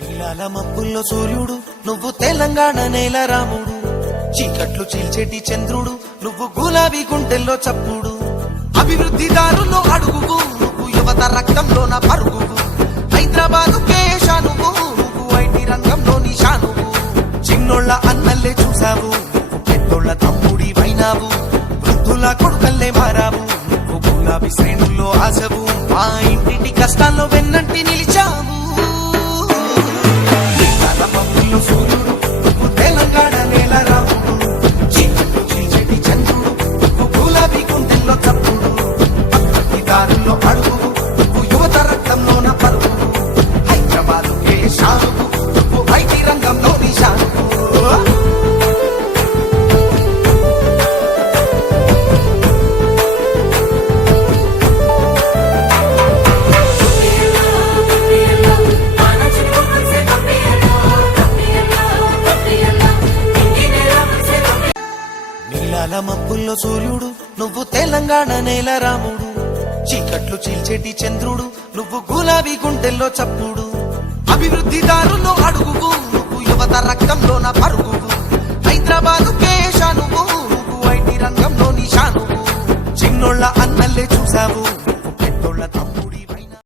నీలాల మబ్బుల్లో సూర్యుడు నువ్వు తెలంగాణ నేల రాముడు, చీకట్లు చీల్చేటి చంద్రుడు నువ్వు గులాబీ గుంటెల్లో చప్పుడు, అభివృద్ధి దారుల్లో అడుగువు నువ్వు యువత రక్తంలోన పరుగువు, హైదరాబాదు కేశ నువ్వు ఐటీ రంగంలో నిషానువు, చిన్నోళ్ళ అన్నల్లే చూసావు పెద్దోళ్ళ తమ్ముడి వైనావు, వృద్ధుల కొడుకల్లే మారావు నువ్వు గులాబీ శ్రేణుల్లో ఆశవు, మా ఇంటింటి కష్టాల్లో వెన్నంటి నిలిచావు. సూర్యుడు నువ్వు తెలంగాణ నేల రాముడు, చీకట్లు చీల్చేటి చంద్రుడు నువ్వు గులాబీ గుండెల్లో చప్పుడు, అభివృద్ధి దారుల్లో అడుగువు నువ్వు యువత రక్తంలోన పరుగువు, హైదరాబాదు కేశానువు నువ్వు ఐటీ రంగంలో నిషానువు. నీలాల మబ్బుల్లో సూర్యుడు నువ్వు తెలంగాణ నేల రాముడు, చీకట్లు చీల్చేటి చంద్రుడు నువ్వు గులాబీ గుండెల్లో చప్పుడు, అభివృద్ధి దారుల్లో అడుగువు నువ్వు యువత రక్తంలోన పరుగువు, హైదరాబాదు కేశ నువ్వు ఐటీ రంగంలో నిషానువు, చిన్నోళ్ళ అన్నల్లే చూసావు